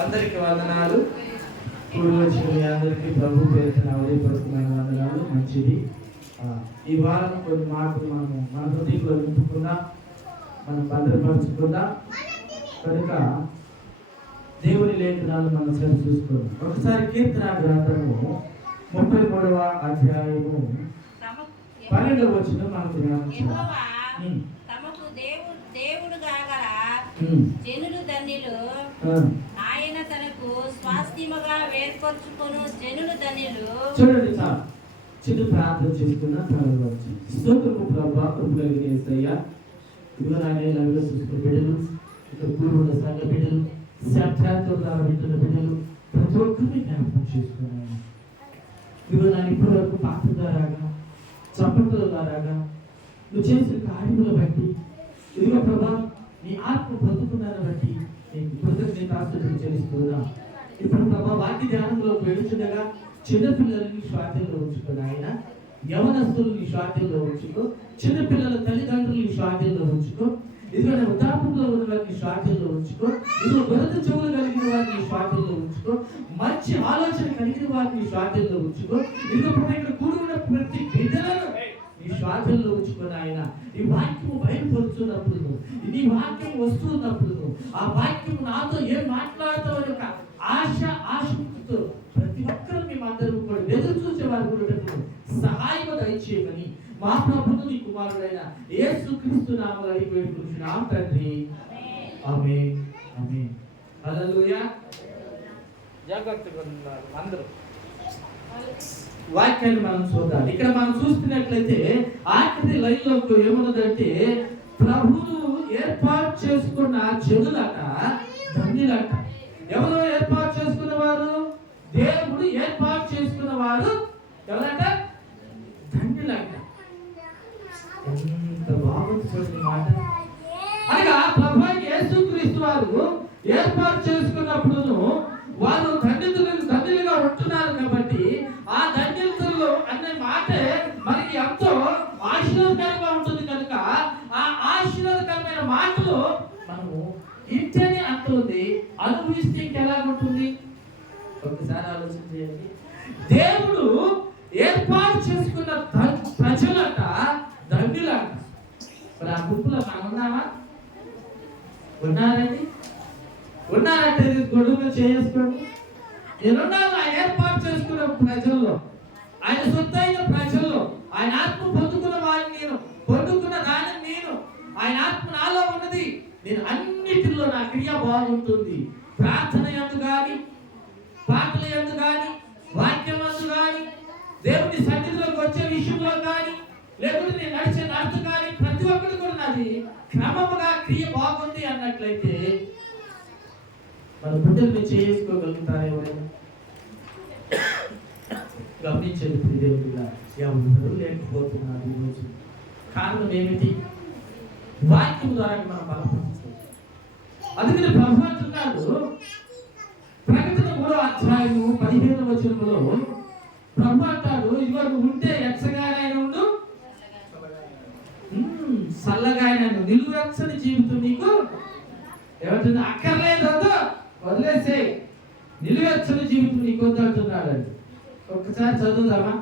అందరికి వందనాలు. కూడి వచ్చిన మీ అందరికీ ప్రభు పేరున ఉదయపూర్వకమైన వందనాలు. మంచిది. ఈ వారం కొన్ని మాటలు మన హృదయంలో నింపుకున్నా, మనం భద్రపరచుకున్నా కనుక దేవుని లేఖనాలు మనం సరి చూసుకున్నాం. ఒకసారి కీర్తన గ్రంథము 33వ అధ్యాయము 12వ వచనం మనకు ధ్యానించాలి. దేవుడు కాగల జనులు ధన్యులు, ఆయన తనకు స్వాస్థ్యముగా వేర్పరచుకొను జనులు ధన్యులు. చూడండి, చిన్న ప్రార్థన చేసుకున్న ప్రారంభించి స్తోత్రము ప్రభువా, కృపగలిగిన యేసయ్యా, ఇదిగో నా నేలలో చూసుకున్న బిడ్డలు, ఇక్కడ కూడి ఉన్న సంఘ బిడ్డలు, సాక్షాత్తుల ద్వారా వింటున్న బిడ్డలు ప్రతి ఒక్కరిని జ్ఞాపకం చేసుకున్నాను. ఇదిగో నా ఇప్పటి వరకు పాత్ర ద్వారాగా చప్పట్ల ద్వారాగా నువ్వు చేసిన కార్యముల బట్టి, ఇదిగో ప్రభా నీ ఆత్మ బ్రతుకున్నాను బట్టి నీకు కృతజ్ఞతాస్తుతులు చెల్లిస్తున్నా. ఇప్పుడు ప్రభా వాక్య ధ్యానంలో వెళుతుండగా చిన్నపిల్లల్ని స్వాధీనంలో ఉంచుకో ఆయన, యవనస్తుల్ని స్వాధీనంలో ఉంచుకో, చిన్నపిల్లల తల్లిదండ్రులని స్వాధీనంలో ఉంచుకో, ఇదిగో వృద్ధాపంలో ఉన్న వారిని స్వాధీనంలో ఉంచుకో, ఇదిగో గొడవ చెవులు కలిగిన వారిని స్వాధీనంలో ఉంచుకో, మంచి ఆలోచన కలిగిన వారిని స్వాధీనంలో ఉంచుకో, ఇదిగో ఇక్కడ కూడి ఉన్న ప్రతి బిడ్డలను ఈ స్వాధీనంలో ఉంచుకుని ఆయన ఈ వాక్యము బయలుపరుచున్నప్పుడు, నీ వాక్యం వస్తున్నప్పుడు ఆ వాక్యం నాతో ఏం మాట్లాడుతావు అని ఒక ఆశతో ప్రతి ఒక్కరు మేమందరూ కూడా ఎదురు చూసే వారు కూడా సహాయం దయచేయమని మా ప్రభువు నీ కుమారుడైన యేసుక్రీస్తు నామములో అడిగి వేడుకుంటున్నాం తండ్రి. ఆమేన్. ఆమేన్. హల్లెలూయా. జాగ్రత్తగా ఉన్నారు అందరూ. వాక్యాన్ని మనం చూద్దాం. ఇక్కడ మనం చూస్తున్నట్లయితే ఆఖరి లైన్లో ఏమన్నదంటే, ప్రభువు ఏర్పాటు చేసుకున్న జనులట ధన్యులట. ఎవరు ఏర్పాటు చేసుకున్న వారు? దేవుడు ఏర్పాటు చేసుకున్న వారు ఎవరట? ధన్యులట. ఎంత బాగుంది మాట. అనగా ప్రభు యేసుక్రీస్తు వారు ఏర్పాటు చేసుకున్నప్పుడు వారు ధన్యులుగా ఉంటున్నారు కాబట్టి ఆ ధన్యతలో అనే మాట మనకి ఎంతో ఆశీర్వాదకరంగా ఉంటుంది. కనుక ఆ ఆశీర్వాదకరమైన మాటలు మనము ఇంటనే అంటుంది, అనుభవిస్తే ఇంకెలా ఉంటుంది ఒకసారి ఆలోచన చేయండి. దేవుడు ఏర్పాటు చేసుకున్న ప్రజలట ధన్యులట. మరి ఆ గుంపులో మనం ఉన్నామా? ఉన్నారండి? ఉన్నారంటే గొడవలు చేసుకోండి. నేనున్నాను ఆయన ఏర్పాటు చేసుకున్న ప్రజల్లో, ఆయన సొత్తైన ప్రజల్లో, ఆయన ఆత్మ పొందుకున్న వారిని నేను, పొందుకున్న దానిని నేను, ఆయన ఆత్మ నాలో ఉన్నది. నేను అన్నిటిలో నా క్రియ బాగుంటుంది. ప్రార్థన యందు కానీ, పాటల యందు కానీ, వాక్యం యందు కానీ, దేవుని సన్నిధిలోకి వచ్చే విషయంలో కానీ, లేకపోతే నేను నడిచే నడత కానీ ప్రతి ఒక్కరు కూడా నాది క్రమముగా క్రియ బాగుంది అన్నట్లయితే మన బిడ్డల్ని చేసుకోగలుగుతారు. ఎవరైనా గమనించండి ప్రియదేవుడిగా, ఎవరు లేకపోతున్నారు ఈరోజు. కారణం ఏమిటి? వాక్యం ద్వారా మనం బలపరుస్తాం. అందుకని ప్రభు అంటున్నాడు, ప్రకటన 3వ అధ్యాయము 15వ వచనంలో ప్రభు అంటాడు, ఇదిగో నువ్వు ఉంటే ఎచ్చగానైనా ఉండు, చల్లగాయన నిలువెచ్చని జీవితం నీకు ఏమంటుంది? అక్కర్లేదు, వదిలేసే, నిలువెచ్చని జీవితం నీకు వద్దంటున్నాడు. ఒక్కసారి చదువుదామా?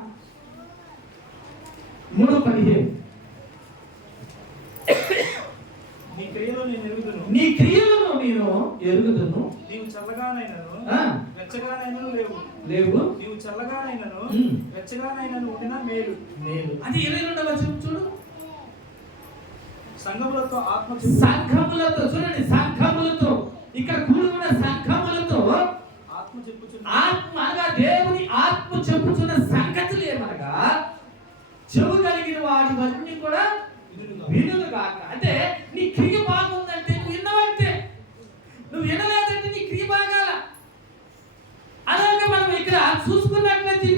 3:15. నీ క్రియలను నేను ఎరుగుదును, నీవు చల్లగానైనను వెచ్చగానైనను లేవు, నీవు చల్లగానైనను వెచ్చగానైనను ఉండినా మేలు. అది 22వ వచనం చూడు. సంఘములతో చూడండి, సంఘములతో ఇక్కడ కూడి ఉన్న సంఘములతో ఆత్మ అనగా దేవుని ఆత్మ చెప్పుచున్న సంగతులు ఏమనగా, చెవు కలిగిన వాటివన్నీ కూడా వినులు కాక. అంటే నీ క్రియ బాగుందంటే నువ్వు విన్నవంటే, నువ్వు వినలేదంటే నీ క్రియ బాగాల. అలాగే మనం ఇక్కడ చూసుకున్నట్లయితే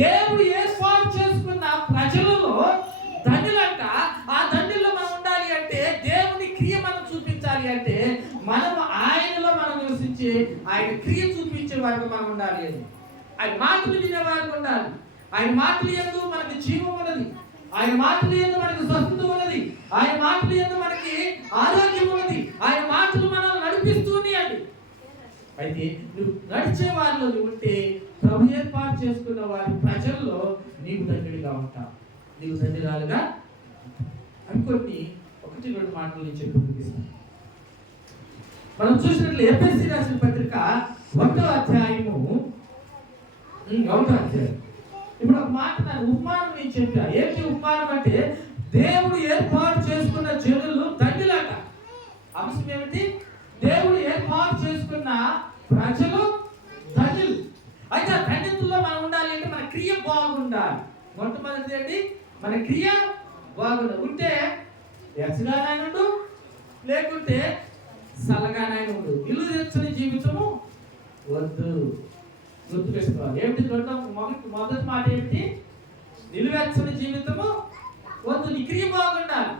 దేవుడు ఏర్పాటు చేసుకున్న ప్రజలలో ధన్యులంట. ఆ ధన్యుల్లో మనం ఉండాలి అంటే, దేవుని క్రియ మనం చూపించాలి అంటే, మనం ఆయనలో మనం నివసించి ఆయన క్రియ చూపించే వారికి మనం ఉండాలి. అని ఆయన మాటలు వినే వారికి ఉండాలి. ఆయన మాటలు యందు మనకి జీవం ఉన్నది, ఆయన మాటలు యందు మనకి స్వస్థత ఉన్నది, ఆయన మాటలు యందు మనకి ఆరోగ్యం ఉన్నది, ఆయన మాటలు మనల్ని నడిపిస్తూనే అండి. అయితే నువ్వు నడిచే వారిలో నువ్వు ఉంటే ప్రభు ఏర్పాటు చేసుకున్న వారి ప్రజల్లో నీవు ధన్యుడిగా ఉంటావు, నీవు ధన్యురాలుగా. అనుకోని 1-2 మాటలు నేను చెప్పి ముగిస్తాను. మనం చూసినట్లు ఎఫెసీ రాసిన పత్రిక 1వ అధ్యాయము 1వ అధ్యాయం. ఇప్పుడు ఒక మాట ఉపమానం నేను చెప్పా. ఏంటి ఉపమానం అంటే దేవుడు ఏర్పాటు చేసుకున్న జనులు ధన్యులట. అంశం ఏమిటి? దేవుడు ఏర్పాటు చేసుకున్న ప్రజలు ధన్యులు. అయితే ఆ ధన్యతలో మనం ఉండాలి అంటే మన క్రియ బాగుండాలి. మొట్టమొదటిది ఏంటి? మన క్రియ బాగుండాలి. ఉంటే ఎచ్చగానైనా ఉండు, లేకుంటే సలగానైనా ఉండు. ఇల్లు తెచ్చని జీవితము వద్దు. గుర్తు పెట్టుకోవాలి. ఏమిటి? మొదటి మాట ఏమిటి? నిలువెచ్చని జీవితము వద్దు. నీ క్రియ బాగుండాలి.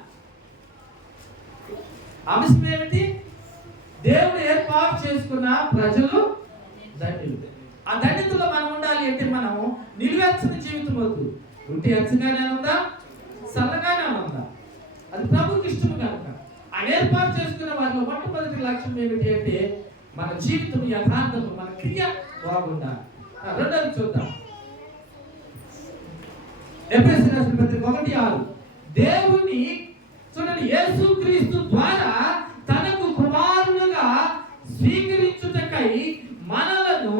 అంశం ఏమిటి? దేవుడు ఏర్పాటు చేసుకున్న ప్రజలు ధన్యులు. ఆ ధన్యతలో మనం ఉండాలి అంటే మనం నిలువెచ్చని జీవితం వద్దు. ఉంటే ఎచ్చగానే ఉందా, సల్లగానే ఉందా? అది ప్రభుకి ఇష్టం కనుక ఆయన ఏర్పాటు చేసుకున్న వారిలో మొట్టమొదటి లక్ష్యం ఏమిటి అంటే మన జీవితం యథార్థము, మన క్రియ బాగుండాలి. రెండోది చూద్దాం. ఎఫెసీ రాసిన పత్రిక 1:6. దేవుని చూడండి, యేసుక్రీస్తు ద్వారా తనకు కుమారులుగా స్వీకరించుటకై మనలను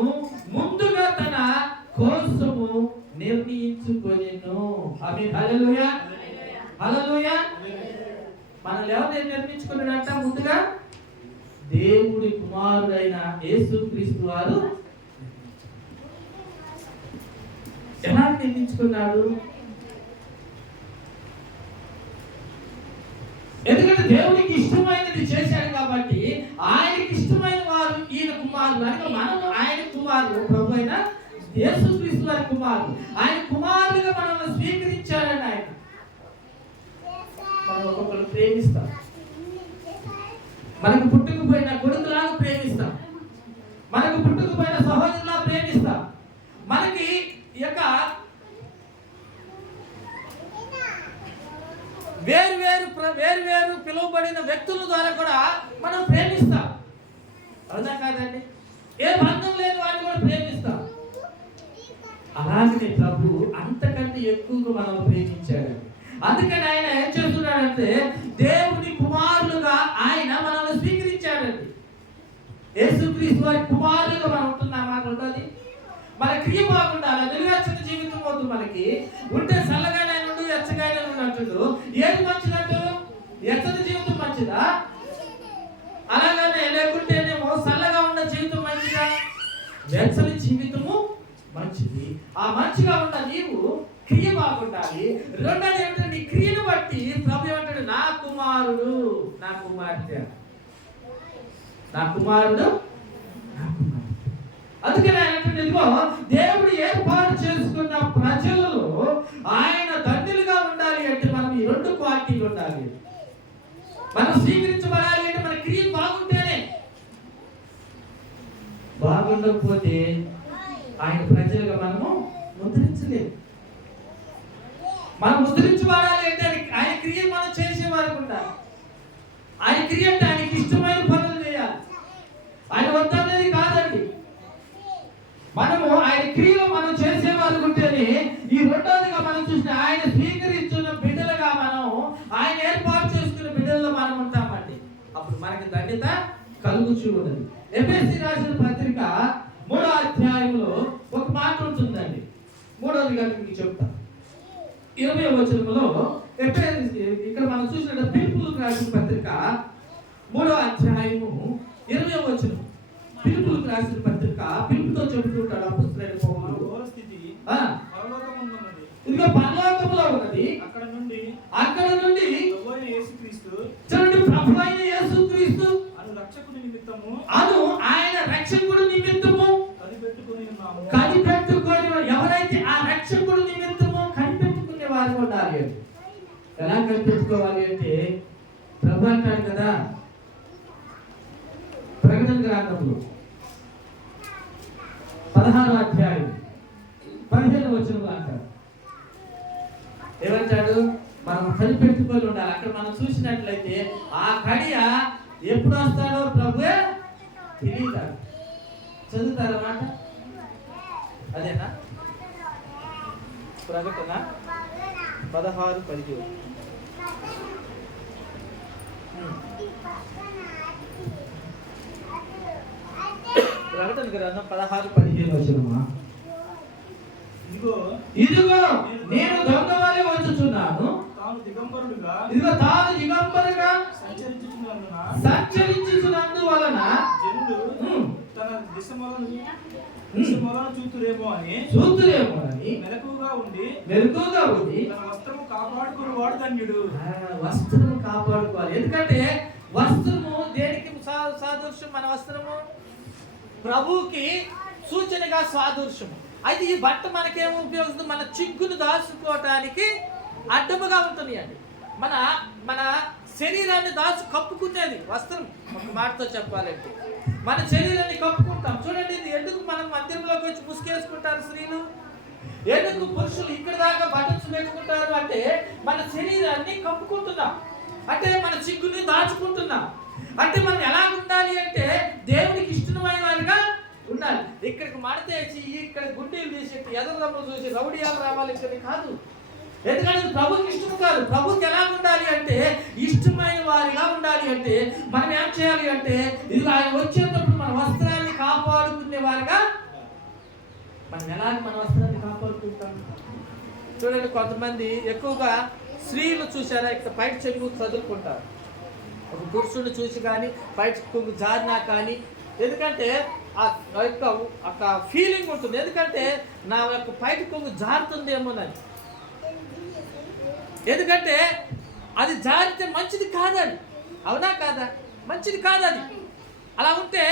ముందుగా తన కోసము నిర్ణయించుకొనెను. ఆమేన్. హల్లెలూయా, హల్లెలూయా. మనల్ని ఎవరు నిర్ణయించుకున్నాడంట? ముందుగా దేవుడి కుమారుడైన యేసుక్రీస్తు వారు. ఎలా నిర్ణయించుకున్నాడు? ఎందుకంటే దేవునికి ఇష్టమైనది చేశాడు కాబట్టి ఆయనకి ఇష్టమైన వారు ఈయన కుమారులు. అంటే మనం ఆయన కుమారులు, ప్రభు అయిన యేసుక్రీస్తు వారి కుమారులు. ఆయన కుమారులుగా మనల్ని స్వీకరించాడని ఆయన. మనం ఒక్కొక్కరు ప్రేమిస్తాం, మనకు పుట్టుకుపోయిన కొడుకులాగా ప్రేమిస్తాం, మనకు పుట్టుకుపోయిన సహోదరులా ప్రేమిస్తాం. మనకి యొక్క వేరు పిలువబడిన వ్యక్తుల ద్వారా కూడా మనం ప్రేమిస్తాం. అవునా కాదండి? ఏ బంధం లేని వారిని కూడా ప్రేమిస్తాం. అలాగే ప్రభు అంతకంటే ఎక్కువగా మనం ప్రేమించాడు. అందుకని ఆయన ఏం చేస్తున్నాడంటే దేవుని కుమారులుగా ఆయన మనల్ని స్వీకరించాడండి. యేసుక్రీస్తు వారి కుమారులుగా మనం ఉంటున్నామా? రెండోది మన క్రియ బాగుండాలి. నిలువెచ్చని జీవితం వద్దు మనకి. ఉంటే చల్లగానే ఉండు, ఎచ్చగానే ఉన్నట్టు. ఏది మంచిదంటూ? ఎచ్చని జీవితం మంచిదా? అలాగనే లేకుంటేనేమో చల్లగా ఉన్న జీవితం మంచిదా? వెచ్చని జీవితము మంచిది. ఆ మంచిగా ఉన్న నీవు క్రియ బాగుండాలి. రెండోది ఏంటంటే నీ క్రియను బట్టి ప్రభు ఏమంటాడు? నా కుమారుడు, నా కుమార్తె, నా కుమారుడు, నా కుమార్తె. అందుకని ఆయన ఇదిగో దేవుడు ఏర్పాటు చేసుకున్న ప్రజలలో ఆయన ధన్యులుగా ఉండాలి అంటే మనం ఈ 2 క్వాలిటీలు ఉండాలి. మనం స్వీకరించబడాలి అంటే మన క్రియ బాగుంటేనే. బాగుండకపోతే ఆయన ప్రజలుగా మనము ముద్రించలేము. మనం ముద్రించబడాలి అంటే ఆయన క్రియ మనం చేసేవారు ఉండాలి. ఆయన క్రియ అంటే ఆయనకి ఇష్టమైన పనులు చేయాలి. ఆయన వద్దనేది కాదండి. మనము ఆయన క్రియలో మనం చేసేవారు ఉంటేనే ఈ రెండోదిగా మనం చూసిన ఆయన స్వీకరించిన బిడ్డలుగా మనం ఆయన ఏర్పాటు చేసుకున్న బిడ్డల్లో మనం ఉంటామండి. అప్పుడు మనకి ధన్యత కలుగుచూ ఉన్నది. ఎఫెసీ రాసిన పత్రిక 3వ అధ్యాయంలో ఒక మాట ఉంటుందండి. 3వదిగా మీకు చెప్తాను. 20వ వచనంలో ఇక్కడ మనం చూసినట్టు ఫిలిప్పీయులకు రాసిన పత్రిక 3వ అధ్యాయము 20వ వచనం. ఫిలిప్పీయులకు రాసిన పత్రిక ఫిలిప్పుతో చెబుతుంటాడు అపోస్తలుడైన పౌలు. ఇదిగో పరలోకములో ఉన్నది, అక్కడ నుండి ప్రభువైన యేసుక్రీస్తు, చూడండి, ప్రభువైన యేసుక్రీస్తు అను రక్షకుడి నిమిత్తము, అను ఆయన రక్షకుడి నిమిత్తము కనిపెట్టుకొని ఎవరైతే ఆ రక్షకుడి నిమిత్తము కనిపెట్టుకునే వారు ఉండాలి. ఎలా కనిపెట్టుకోవాలి అంటే ప్రభు అంటాడు కదా ప్రకటన గ్రంథంలో 16వ అధ్యాయం 15వ వచనంలో అంటాడు. ఏమంటాడు? మనం కనిపెట్టుకొని ఉండాలి. అక్కడ మనం చూసినట్లయితే ఆ కడియ ఎప్పుడు వస్తాడో ప్రభువే తెలియదు. చదువుతారన్నమాట. అదేనా? ప్రకటన 16:17. ప్రకటన గ్రంథం 16:17 వచనమా? ఇదిగో నేను దొంగ వలె వచ్చుచున్నాను. ఇదిగో తాను దిగంబరుగా సంచరించుచున్నందువలన జనులు తన దిశమలను చూతురేమో అని మెలకువగా ఉండి తన వస్త్రము కాపాడుకుని వాడు ధన్యుడు. వస్త్రము కాపాడుకోవాలి. ఎందుకంటే వస్త్రము దేనికి సాదృశ్యం? మన వస్త్రము ప్రభువుకి సూచనగా సాదృశ్యము. అయితే ఈ బట్ట మనకేమో ఉపయోగిస్తుంది? మన చిగ్గును దాచుకోవటానికి అడ్డముగా ఉంటుంది అండి. మన మన శరీరాన్ని కప్పుకునేది వస్త్రం. ఒక మాటతో చెప్పాలంటే మన శరీరాన్ని కప్పుకుంటాం. చూడండి, ఇది ఎందుకు మనం మందిరంలోకి వచ్చి ముసుకేసుకుంటారు స్త్రీలు? ఎందుకు పురుషులు ఇక్కడ దాకా బట్టన్స్ పెట్టుకుంటారు అంటే మన శరీరాన్ని కప్పుకుంటున్నాం, అంటే మన చిగ్గుని దాచుకుంటున్నాం. అంటే మనం ఎలా ఉండాలి అంటే దేవునికి ఇష్టమైన వారిగా ఉండాలి. ఇక్కడికి మడతేసి ఇక్కడ గుడ్డీలు తీసి ఎదరమ్మలు చూసి రౌడియాలు రావాలి ఇక్కడ కాదు. ఎందుకంటే ప్రభుకి ఇష్టం కాదు. ప్రభుకి ఎలా ఉండాలి అంటే ఇష్టమైన వారిగా ఉండాలి. అంటే మనం ఏం చేయాలి అంటే ఇది ఆయన వచ్చేటప్పుడు మన వస్త్రాన్ని కాపాడుకునే వారిగా మనం ఎలాగ మన వస్త్రాన్ని కాపాడుకుంటాం? చూడండి, కొంతమంది ఎక్కువగా స్త్రీలు చూసారా ఇక్కడ పైట చెంగు చదువుకుంటారు. ఒక పురుషుడు చూసి కానీ పైట కొంగు జారినా కానీ, ఎందుకంటే ఆ యొక్క ఫీలింగ్ ఉంటుంది. ఎందుకంటే నా యొక్క పైట కొంగు జారుతుందేమోనని. ఎందుకంటే అది జారితే మంచిది కాదని. అవునా కాదా? మంచిది కాదని. అలా ఉంటే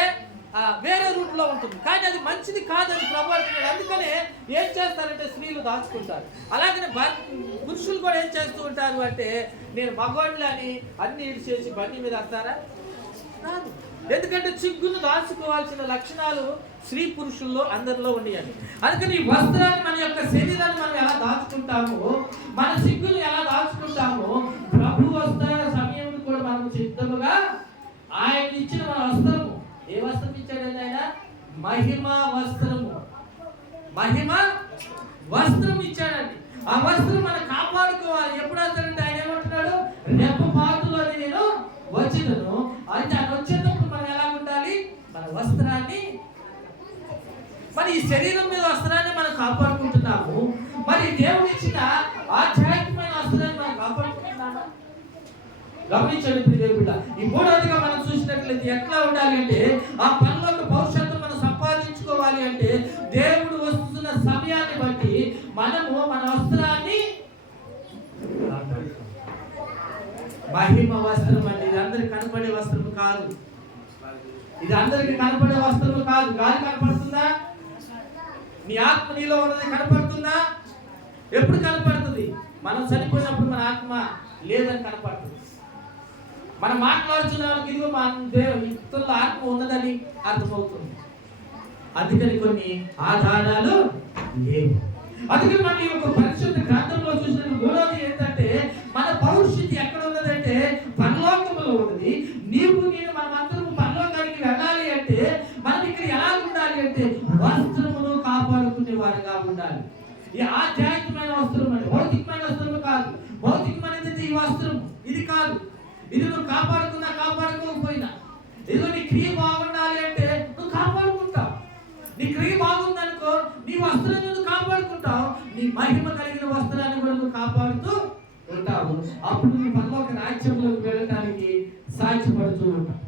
వేరే రూట్లో ఉంటుంది, కానీ అది మంచిది కాదని ప్రభు అంటున్నాడు. అందుకనే ఏం చేస్తారంటే స్త్రీలు దాచుకుంటారు. అలాగనే పురుషులు కూడా ఏం చేస్తూ ఉంటారు అంటే నేను మగవాళ్ళని అన్ని ఇడిచేసి బండి మీద వస్తారా? కాదు. ఎందుకంటే చిగ్గును దాచుకోవాల్సిన లక్షణాలు స్త్రీ పురుషుల్లో అందరిలో ఉన్నాయండి. అందుకని ఈ వస్త్రాన్ని, మన యొక్క శరీరాన్ని మనం ఎలా దాచుకుంటామో, మన సిగ్గును ఎలా దాచుకుంటామో, ప్రభు వస్త్ర సమయం కూడా మనం సిద్ధముగా ఆయన ఇచ్చిన మన వస్త్రము. ఏ వస్త్రం ఇచ్చాడండి ఆయన? మహిమ వస్త్రము. మహిమ వస్త్రం ఇచ్చాడండి. ఆ వస్త్రం మనం కాపాడుకోవాలి. ఎప్పుడు వస్తాడంటే ఆయన ఏమంటున్నాడు? రెప్పపాటులో నేను వచ్చినను. అయితే ఆయన వచ్చేటప్పుడు మనం ఎలా ఉండాలి? మన వస్త్రాన్ని, మరి ఈ శరీరం మీద వస్త్రాన్ని మనం కాపాడుకుంటున్నాము. మరి దేవుడు ఇచ్చిన ఆధ్యాత్మికమైన వస్త్రాన్ని మనం కాపాడుకుంటున్నామా? గమనించండి ప్రియబిడ్డ. ఈ మూడవదిగా మనం చూసినట్లయితే ఎట్లా ఉండాలి అంటే ఆ పనులకు భవిష్యత్తు మనం సంపాదించుకోవాలి అంటే దేవుడు వస్తున్న సమయాన్ని బట్టి మనము మన వస్త్రాన్ని మహిమ వస్త్రం అండి. ఇది అందరికి కనపడే వస్త్రం కాదు. ఇది అందరికి కనపడే వస్త్రం కాదు. గాలి కనపడుతుందా? నీ ఆత్మ నీలో ఉన్నది కనపడుతుందా? ఎప్పుడు కనపడుతుంది? మనం చనిపోయినప్పుడు మన ఆత్మ లేదని కనపడుతుంది. మనం మాట్లాడుతున్నానికి ఇదిగో మన ఇతరుల ఆత్మ ఉన్నదని అర్థమవుతుంది. అందుకని కొన్ని ఆధారాలు లేవు. అందుకని మనం ఈ యొక్క పరిశుద్ధ గ్రంథంలో చూసిన మూడవది ఏంటంటే మన భవిష్యత్తు ఎక్కడ ఉన్నదంటే పరలోకములో ఉన్నది. నీవు నేను మనమందరము పరలోకానికి వెళ్ళాలి అంటే మనం ఇక్కడ ఎలా ఉండాలి అంటే వస్త్రమును కాపాడుకునే వారిగా ఉండాలి. ఈ ఆధ్యాత్మికమైన వస్త్రం అంటే భౌతికమైన వస్త్రము కాదు. భౌతికమైనది ఈ వస్త్రం ఇది కాదు. ఇది నువ్వు కాపాడుకున్నా కాపాడుకోకపోయినా, ఇదిగో నీ క్రియ బాగుండాలి అంటే నువ్వు కాపాడుకుంటావు. నీ క్రియ బాగుందనుకో నీ వస్త్రాన్ని నువ్వు కాపాడుకుంటావు. నీ మహిమ కలిగిన వస్త్రాన్ని కూడా నువ్వు కాపాడుతూ ఉంటావు. అప్పుడు నీ పరలోక రాజ్యంలోకి వెళ్ళడానికి సాధ్యపడుతూ ఉంటావు.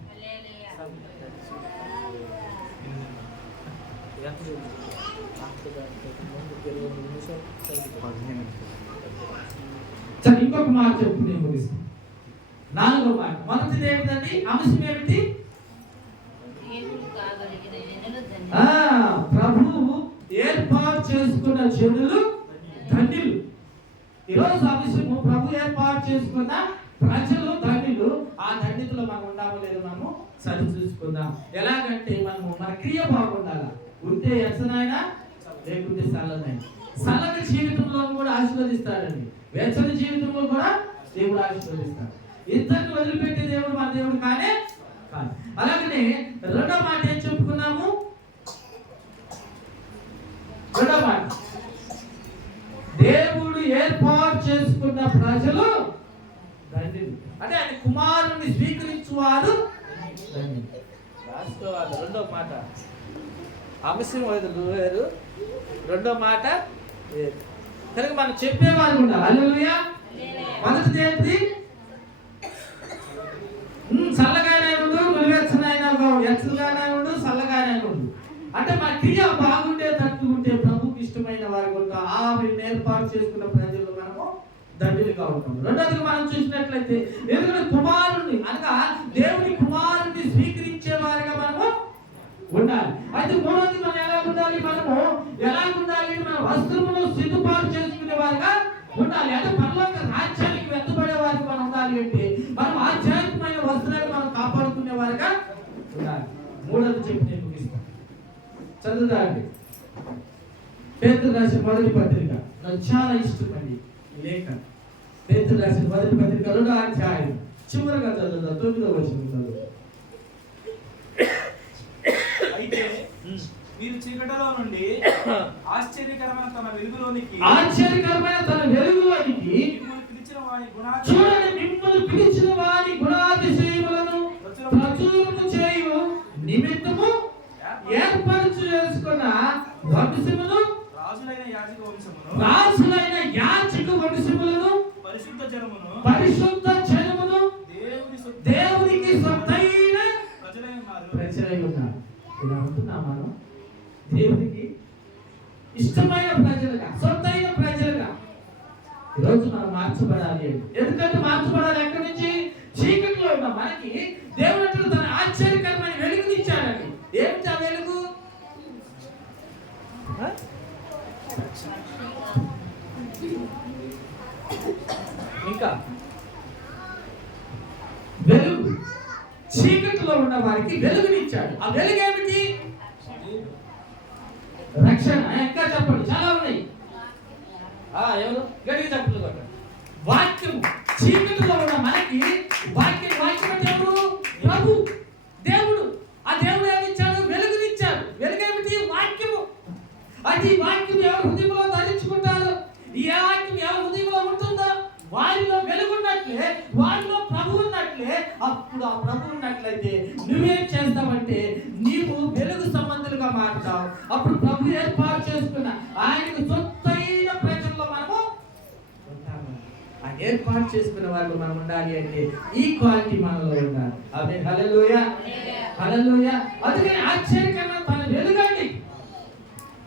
సరే, ఇంకొక మాట చెప్పు, నేను ముగిస్తాను. 4వ మాట. మొదటిది ఏమిటండి? అంశం ఏమిటి? ప్రభువు ఏర్పాటు చేసుకున్న జనులు ధన్యులు. ఈరోజు అంశము ప్రభు ఏర్పాటు చేసుకున్న ప్రజలు ధన్యులు. ఆ ధన్యతలో మనం ఉన్నామో లేదో మనము సరి చూసుకుందాం. ఎలాగంటే మనము మన క్రియ బాగుండాలా. ఉంటే ఎసనైనా లేకుంటే సల్లనైనా. సల్లని జీవితంలో కూడా ఆశీర్వదిస్తాడండి. వెచ్చని జీవితంలో కూడా దేవుడు ఆశీర్వదిస్తాడు. ఇద్దరిని వదిలిపెట్టే దేవుడు మన దేవుడు కానే కాదు. అలాగనే రెండో మాట ఏం చెప్పుకున్నాము? చేసుకున్న ప్రజలు ధన్యులు. అంటే ఆయన కుమారుని స్వీకరించువారు ధన్యులు. రాసుకోవాలి. రెండో మాట అంశం వేరు, రెండో మాట వేరు. కనుక మనం చెప్పేవారు ఉండాలి. హల్లెలూయా. మొదటిది ఏంటి? చల్లగానే ఉండు, ఎచ్చగానే ఉండు, చల్లగానే ఉండు. అంటే మన క్రియ బాగుంటే తట్టుకుంటే ప్రభుకి ఇష్టమైన వారి కొరకు ఆమెను ఏర్పాటు చేసుకున్న ప్రజలు మనము ధన్యులుగా ఉంటాం. రెండోదిగా మనం చూసినట్లయితే ఎందుకంటే కుమారుణ్ణి అనగా దేవుని కుమారుణ్ణి స్వీకరించే వారిగా మనము ఉండాలి. అయితే మూడోది మనం ఎలా ఉండాలి? మన వస్త్రమును సిద్ధపాటు చేసుకునే వారిగా ఉండాలి. అంటే పరలోక రాజ్యానికి వెత్తబడే వారికి మనం ఉండాలి. అంటే మనం ఆధ్యాత్మికమైన వస్త్రాలు మనం కాపాడుకునే వారిగా ఉండాలి. మూడోది చెప్పి నేను ముగిస్తాను. చదువుదాండి. పేతురు రాసిన మొదటి పత్రిక నాకు చాలా ఇష్టమండి లేఖ. పేతురు రాసిన మొదటి పత్రిక 2వ అధ్యాయం చివరిగా చదువుతా 9వ వచనం. అయితే మీరు చీకటిలో నుండి ఆశ్చర్యకరమైన తన వెలుగులోనికి చూడండి మిమ్మల్ని పిలిచిన వారి గుణాతిశయములను ప్రచురము చేయు నిమిత్తము ఏర్పరచు చేసుకున్న వంశమును రాజులైన యాజక వంశములను పరిశుద్ధ జనమును దేవునికి సొత్తైన ప్రజలై ఉన్నారు. ఇలా ఉంటున్నాం మనం దేవునికి ఇష్టమైన ప్రజలుగా, సొత్తైన ప్రజలుగా. ఈరోజు మనం మార్చబడాలి. ఎందుకంటే మార్చబడాలి ఎక్కడి నుంచి? చీకటిలో ఉన్న మనకి దేవుడు తన ఆశ్చర్యకరమైన వెలుగునిచ్చాడండి. ఏమిటి ఆ వెలుగు? ఇంకా వెలుగు. చీకటిలో ఉన్న వారికి వెలుగునిచ్చాడు. ఆ వెలుగు ఏమిటి? రక్షణ. ఇంకా చెప్పండి, చాలా ఉన్నాయి. ఎవరు గడిగి చెప్పలు కొట్ట. వాక్యం. చీకటిలో ఉన్న మనకి వాక్యం అంటే ఎవరు? ప్రభు, దేవుడు. ఆ దేవుడు ఏమిచ్చాడు? వెలుగునిచ్చాడు. వెలుగేమిటి? వాక్యము. అది వాక్యం ఎవరు హృదయంలో ధరించుకుంటారు, ఈ వాక్యం ఎవరు హృదయంలో ఉంటుందో వారిలో వెలుగున్నట్లే, వారిలో ప్రభు ఉన్నట్లే. అప్పుడు ఆ ప్రభు ఉన్నట్లయితే నువ్వేం చేస్తావంటే నీవు వెలుగు సంబంధులుగా మారుతావు. అప్పుడు ప్రభు ఏర్పాటు చేసుకున్న ఆయనకు సొత్తైన ప్రజల్లో మనము ఉంటాము. ఆ ఏర్పాటు చేసుకున్న వాళ్ళు మనం ఉండాలి అంటే ఈ క్వాలిటీ మనలో ఉండాలి. అదే హల్లెలూయా, హల్లెలూయా. అందుకని ఆశ్చర్యకరమైన తన వెలుగండి.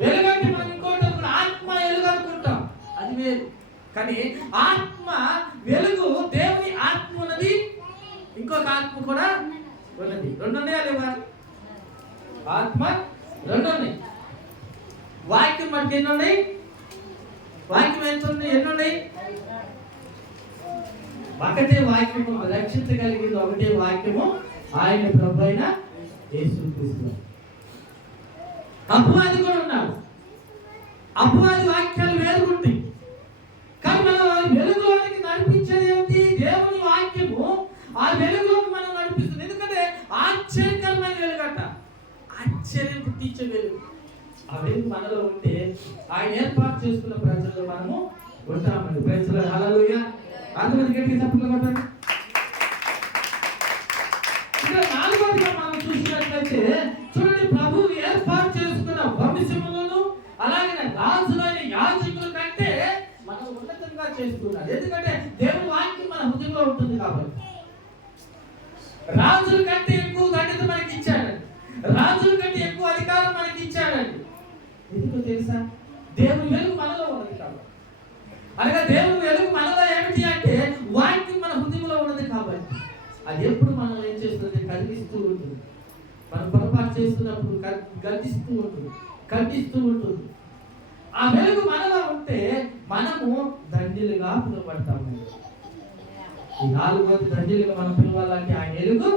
వెలుగంటే మనం ఇంకోటి ఆత్మ వెలుగు అనుకుంటాం, అది వేరు. కానీ ఆత్మ వెలుగు, దేవుని ఆత్మ ఉన్నది, ఇంకొక ఆత్మ కూడా ఉన్నది. రెండు ఉన్నాయా లేవా? ఆత్మ రెండు ఉన్నాయి. వాక్యం మనకి ఎన్ని ఉన్నాయి? వాక్యం ఎంత ఉంది? ఎన్ని ఉన్నాయి? ఒకటే వాక్యము రక్షించగలిగింది, ఒకటే వాక్యము, ఆయన ప్రభు అయిన యేసుక్రీస్తు. అపవాది కూడా ఉన్నాడు. అపవాది వాక్యాలు వేరుగుంటాయి. కానీ మనం వెలుగులోనికి నడిపించేది ఏమిటి? దేవుని వాక్యము. ఆ వెలుగులోకి మనం నడిపిస్తుంది. ఎందుకంటే ఆశ్చర్యకరమైన వెలుగట, ఆశ్చర్యం పుట్టించే వెలుగు. ఆ వెలుగు మనలో ఉంటే ఆయన ఏర్పాటు చేసుకున్న ప్రజల్లో మనము ఉంటామండి. ప్రజలు హల్లెలూయా. అంతమంది గట్టిగా చప్పట్లు కొట్టండి. ఇక్కడ నాలుగోదిగా మనం చూసినట్లయితే చూడండి, ప్రభువు ఏర్పాటు చేసుకున్న వంశములను అలాగే రాజులైన యాజకుల కంటే మనం ఉన్నతంగా చేస్తున్నాడు. ఎందుకంటే దేవుని వాక్యం మన హృదయంలో ఉంటుంది కాబట్టి. రాజుల కంటే ఎక్కువ ఘనత మనకి ఇచ్చాడండి. రాజుల కంటే ఎక్కువ అధికారం మనకి ఇచ్చాడండి. ఎందుకో తెలుసా? దేవుని వెలుగు మనలో ఉన్నది కాబట్టి. అనగా దేవుని వెలుగు మనలో ఏమిటి అంటే వాక్యం మన హృదయంలో ఉన్నది కాబట్టి అది ఎప్పుడు మనం ఏం చేస్తుంది? కదిలిస్తూ ఉంటుంది. మనం పొరపాటు చేస్తున్నప్పుడు గర్దిస్తూ ఉంటుంది, ఖండిస్తూ ఉంటుంది. ఆ వెలుగు మనలో ఉంటే మనము ధన్యులుగా పిలువబడతాము. ఈ నాలుగోది ధన్యులుగా మనం పిలవాలంటే ఆయన వెలుగు.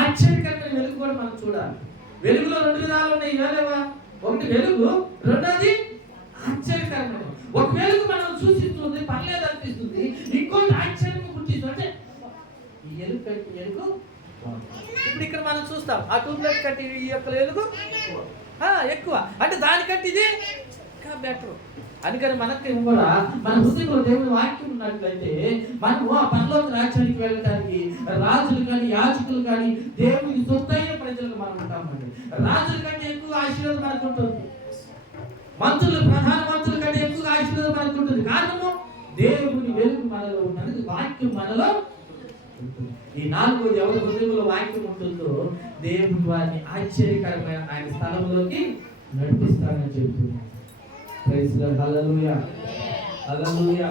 ఆశ్చర్యకరమైన వెలుగు కూడా మనం చూడాలి. వెలుగులో రెండు విధాలు ఉన్నాయి. వేరేవా? ఒకటి వెలుగు, రెండోది ఆశ్చర్యకరమైన. ఒక వెలుగు మనం సూచిస్తుంది, పర్లేదు అనిపిస్తుంది. ఇంకోటి ఆశ్చర్యం పుట్టిస్తుంది. అంటే ఈ వెలుగు కంటే వెలుగు ఇప్పుడు ఇక్కడ మనం చూస్తాం. ఆ ట్యూబ్లైట్ కంటే ఈ యొక్క వెలుగు ఎక్కువ. అంటే దానికంటే ఇది ఇంకా బెటర్. అందుకని మనకి కూడా మన హృదయంలో దేవుని వాక్యం ఉన్నట్లయితే మనము ఆ పరలోక రాజ్యానికి వెళ్ళడానికి రాజులు కానీ యాజకులు కానీ దేవునికి సొత్తైన ప్రజలకు మనం ఉంటామండి. రాజుల కంటే ఎక్కువ ఆశీర్వాదం మనకు ఉంటుంది. మంత్రులు, ప్రధాన మంత్రుల కంటే ఎక్కువ ఆశీర్వాదం మనకు ఉంటుంది. కారణము దేవుని వెలుగు మనలో ఉన్నది, వాక్యం మనలో ఉంటుంది. ఈ 4 ఎవరి హృదయంలో వాక్యం ఉంటుందో దేవుని వారిని ఆశ్చర్యకరమైన ఆయన స్థలంలోకి నడిపిస్తానని చెబుతున్నాడు. Praise lord. Hallelujah, hallelujah,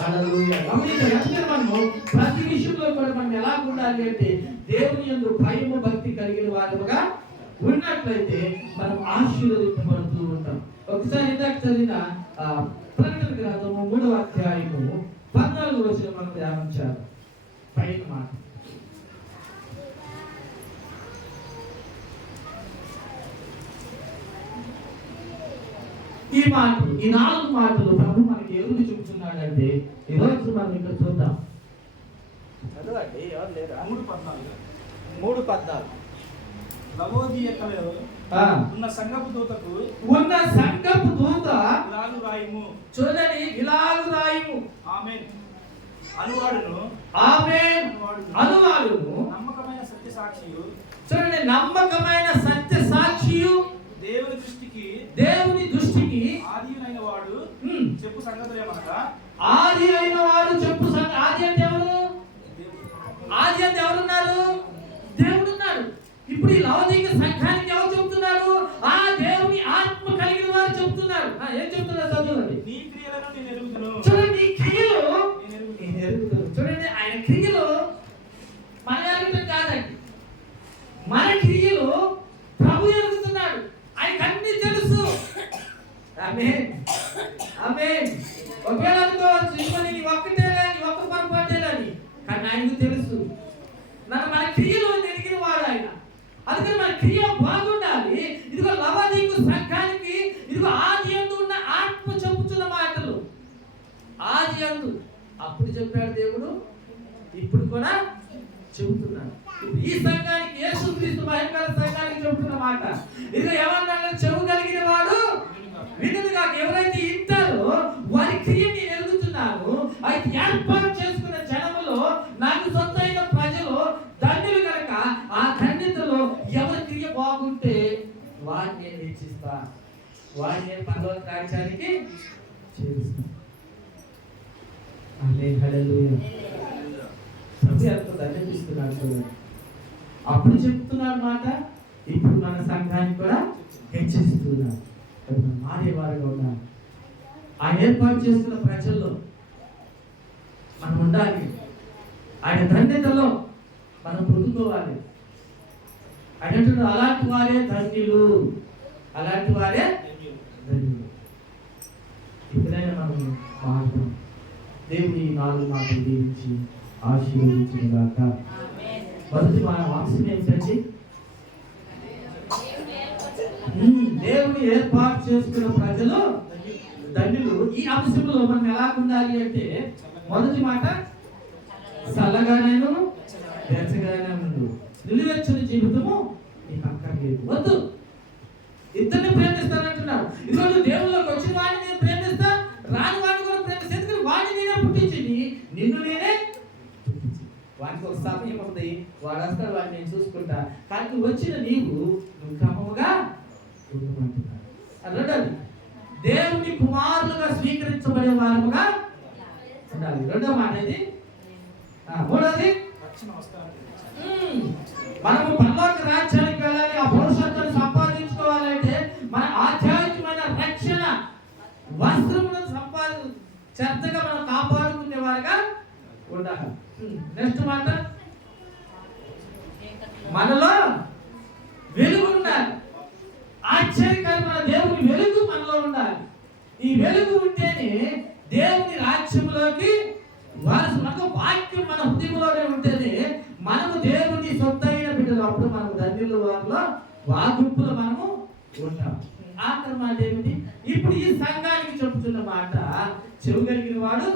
hallelujah. గమనించండి, మనము ప్రతి విషయంలో కూడా మనం ఎలా ఉండాలి అంటే దేవుని యందు భయము భక్తి కలిగిన వారుగా ఉన్నట్లయితే మనం ఆశీర్వదించబడుతూ ఉంటాం. ఒకసారి ఇందాక చదివిన ప్రకటన గ్రంథము 3వ అధ్యాయము 14వ వచనం మనం ధ్యానించాలి. పైన మాట, ఈ మాటలు, ఈ 4 మాటలు ప్రభు మనకి ఎవరు చెబుతున్నాడంటే ఈరోజు మనం ఇక్కడ చూద్దాం. చదవండి, ఎవరు లేరా? 3:14 లవోదియకలో ఉన్న సంఘపు దూతకు ఇలాగు రాయము. చూడండి, ఇలాగు రాయము. ఆమేన్ అనువాడును. ఆమేన్ అనువాడును. నమ్మకమైన సత్య సాక్షియు. చూడండి, నమ్మకమైన సత్య సాక్షియు, దేవుని దృష్టికి ఆది అయిన వాడు చెప్పు సంగతులేమనగా, ఆది అయిన వాడు చెప్పు ఆది అంటే ఎవరు? ఆది అంటే ఎవరున్నారు? దేవుడు ఉన్నాడు. ఇప్పుడు ఈ లౌకిక సంఘానికి ఎవరు చెబుతున్నారు? ఆ దేవుని ఆత్మ కలిగిన వారు చెబుతున్నారు. ఏం చెప్తున్నారు? చదువులండి. నీ క్రియలను నేను ఎరుగుదును. చూడండి, నీ క్రియలు నేను ఎరుగుదును. చూడండి, ఆయన క్రియలు మన ఎరుగుతాం కాదండి, మన క్రియలు ప్రభు ఎరుగుతున్నాడు. ఆయనకు అన్ని తెలుసు. ఆమేన్, ఆమేన్. ఒకవేళ అనుకోవచ్చు ఇవన్నీ నీ ఒక్కటేలని, ఒక్క పొరపాటేలని, కానీ ఆయనకు తెలుసు. మన క్రియలు ఎరిగిన వాడు ఆయన. అందుకని మన క్రియ బాగుండాలి. ఇదిగో లవదీకు సంఘానికి ఇదిగో ఆది యందు ఉన్న ఆత్మ చెప్పుతున్న మాటలు. ఆది యందు అప్పుడు చెప్పాడు దేవుడు, ఇప్పుడు కూడా చెబుతున్నాడు. ఈ సంఘానికి, యేసుక్రీస్తు మహిమగల సంఘానికి చెబుతున్న మాట. ఇదిగో ఎవరన్నా చెవు కలిగిన వాడు వినుగా. ఎవరైతే ఇంటారో వారి క్రియ నేను ఎరుగుతున్నాను. అయితే ఏర్పాటు చేసుకున్న జనములో నాకు సొంతైన ప్రజలు ధన్యులు కనుక ఆ ధన్యతలో ఎవరి క్రియ బాగుంటే వారిని నేను హెచ్చిస్తా, వారిని నేను పరలోక రాజ్యానికి చేరుస్తా. ఆమేన్, హల్లెలూయా. ప్రభు ఎంతో ధన్యతిస్తున్నాడు చూడండి. అప్పుడు చెప్తున్నాడు మాట, ఇప్పుడు మన సంఘానికి కూడా హెచ్చరిస్తున్నాడు. మారేవారుగా ఉన్నాడు. ఆయన ఏర్పాటు చేస్తున్న ప్రజల్లో మనం ఉండాలి. ఆయన ధన్యతలో మనం పొందుకోవాలి. ఆయన అలాంటి వారే ధన్యులు, అలాంటి వారే ధన్యులు. ఇప్పుడైనా మనం మాట్లాడదాం. దేవుని 4 మాటలు దీవించి ఆశీర్వదించిన గాక. మొదటి అంశం ఏంటంటే దేవుని ఏర్పాటు చేసుకున్న ప్రజలు ధన్యులు. ఈ అంశంలో మనం ఎలా ఉండాలి అంటే మొదటి మాట, చల్లగానేను వెచ్చగానే ఉండు. నిలువెచ్చని జీవితము నీకు అక్కర్లేదు. వద్దు, ఇద్దరిని ప్రేమిస్తానంటున్నాడు. ఇదిగో దేవుళ్ళకి వచ్చిన వాడిని నేను ప్రేమిస్తా, రాని వాడిని కూడా ప్రేమిస్తా. ఎందుకంటే వాడిని నేనే పుట్టించింది, నిన్ను నేనే పుట్టించి. వాడికి ఒక సమయం ఉంది, వాడు వస్తాడు, వాడిని నేను చూసుకుంటా. కానీ నువ్వు వచ్చిన నువ్వు క్రమముగా ఉండమంటున్నాడు. రెండోది, దేవుని కుమారులుగా స్వీకరించబడే వారముగా ఉండాలి. రెండో మాట ఇది. మూడోది, మనము పరలోక రాజ్యానికి వెళ్ళాలి. ఆ భవిష్యత్తును సంపాదించుకోవాలంటే మన ఆధ్యాత్మికమైన రక్షణ వస్త్రములను శ్రద్ధగా మనం కాపాడుకునే వారుగా ఉండాలి. నెక్స్ట్ మాట, మనలో వెలుగు ఉండాలి. ఆశ్చర్యకరమైన దేవుని వెలుగు మనలో ఉండాలి. ఈ వెలుగు ఉంటేనే దేవుని రాజ్యంలోకి వారసులకు. వాక్యం మన హృదయంలోనే ఉంటేనే మనము దేవుని సొంతైన బిడ్డలు. అప్పుడు మనము ధన్యుల వారిలో వాగుంపులో మనము ఉంటాం. ఆఖరి మాట ఏమిటి? ఇప్పుడు ఈ సంఘానికి చెబుతున్న మాట, చెవు కలిగిన వాడు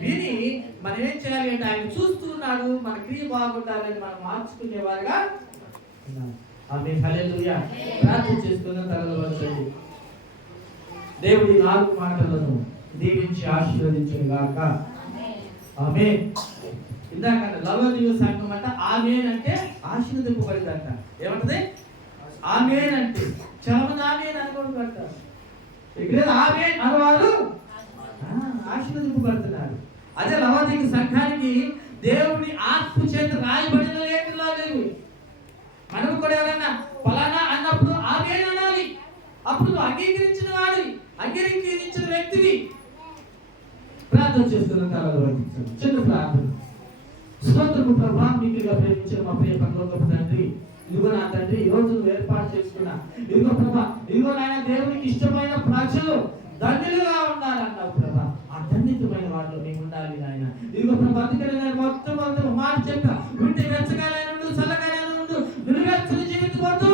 విని మనం ఏం చేయాలి అంటే ఆయన చూస్తున్నాడు, మన క్రియ బాగుండాలని మనం మార్చుకునేవారుగా ఉన్నాం. ఆమేన్, హల్లెలూయా. ప్రార్థన చేసుకున్న తలలు వంచండి. దేవుడి 4 మాటలను దీవించి ఆశీర్వదించును గాక. ఆమేన్. ఇందాక లవోదియ సంఘం అంట ఆమేన్ అంటే ఆశీర్వదింపబడిందంట. ఏమంటది? ఆమేన్ అంటే చాలా మంది ఆమేన్ అనుకుంటారు. ఇక్కడ ఆమేన్ అనేవారు ఆశీర్వదింపబడుతున్నారు. అదే లవోదియ సంఘానికి దేవుని ఆత్మ చేత రాయబడిన లేఖనాలు లేవు. మనం కూడా ఎవరన్నా ఫలానా అన్నప్పుడు ఆమేన్ అనాలి. అప్పుడు నువ్వు అంగీకరించిన వాడి, అంగీకరించిన వ్యక్తివి. ప్రార్థన చేస్తున్న కాలంలో వర్తించండి. చిన్న ప్రార్థన. స్తోత్రము ప్రభువా, మీకుగా ప్రేమించిన మా ప్రియ పరలోకపు తండ్రి, ఇదిగో నా తండ్రి ఈ రోజు ఏర్పాటు చేసుకున్నా. ఇదిగో ప్రభా, ఇదిగో నాయన దేవునికి ఇష్టమైన ప్రజలు ధన్యులుగా ఉండాలన్నావు ప్రభా. ఆ ధన్యతమైన వాటిలో మేము ఉండాలి నాయన. ఇదిగో ప్రభా, అందుకని నేను మొత్తం మాట చెప్పా, ఉంటే వెచ్చగానే ఉండు, చల్లగానే ఉండు, నిలువెచ్చని జీవితం వద్దు.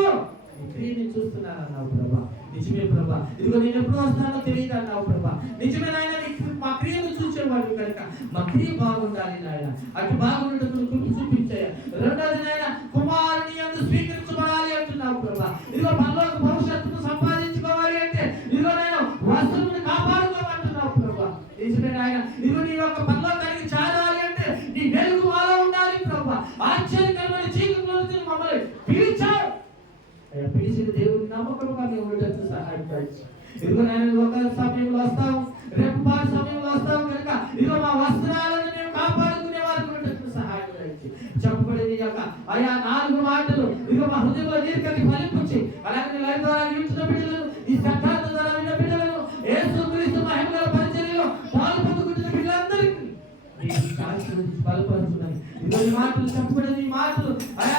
నేను చూస్తున్నాను అన్నావు ప్రభా. నిజమే ప్రభా. ఇదిగో నేను ఎప్పుడు వస్తానో తెలియదు అన్నావు ప్రభా. నిజమే నాయన, మా క్రియను చూసేవాడు కనుక మా క్రియ బాగుండాలి నాయన. అటు బాగుండటం కృప చూపించాయ. రెండోది నాయన, కుమారుని యందు స్వీకరించబడాలి అంటున్నావు ప్రభా. ఇదిగో పరలోక భవిష్యత్తును సంపాదించుకోవాలి అంటే ఇదిగో నేను వస్త్రముని కాపాడుకోమంటున్నావు ప్రభా. నిజమే నాయన, ఇదిగో నీ యొక్క పరలోకానికి చేరాలి అంటే నీ వెలుగు మాలో ఉండాలి ప్రభా. ఆశ్చర్యకరమైన జీవితంలో మమ్మల్ని పిలిచావు. పిలిచిన దేవుని నమ్మకంగా మేము ఉండటం సహాయపడి. ఇదిగో నాయన, ఒక సమయంలో వస్తాం, రేపు పాటు సమయంలో వస్తాం కనుక ఇదిగో మా వస్త్రాలను మేము కాపాడుకునే వారికి ఉండటం సహాయం చేయండి. చెప్పబడి నీ యొక్క ఆయా 4 మాటలు ఇదిగో మా హృదయంలో నీరుకట్టి ఫలించి, అలాగే లైవ్ ద్వారా వింటున్న బిడ్డలను, ఈ సంఘాల ద్వారా విన్న బిడ్డలను, యేసుక్రీస్తు మహిమగల పరిచర్యలో పాల్పొందుకుంటున్న బిడ్డలందరికీ బలపరుచున్నాయి. ఇదిగో ఈ మాటలు చెప్పబడిన ఈ మాటలు ఆయా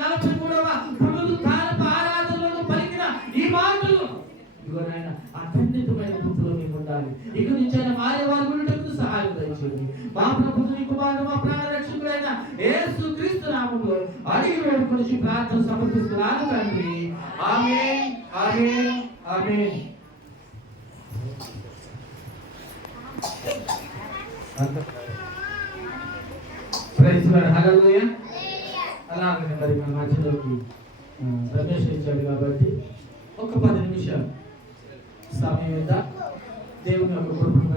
43వ పురుడు కాలపు ఆరాధనలో పలికిన ఈ మాటలు ఇదిగో నాయన అఖండితమైన బుద్ధిలో మేము ఉండాలి. ఇక నుంచి ఆయన మారేవారు ఉండటకు సహాయం దయచేయండి. మా ప్రభువుని కుమారుడు మా ప్రాణ రక్షకుడైన యేసుక్రీస్తు నామములో అడిగి వేడుకొని ప్రార్థన సమర్పిస్తున్నాను తండ్రి. ఆమేన్, ఆమేన్, ఆమేన్. ప్రైజ్ లార్డ్, హల్లెలూయా. అలాగే మరి మన మధ్యలోకి ప్రవేశించాడు కాబట్టి ఒక 10 నిమిషాలు సమయం దేవుని యొక్క కృపను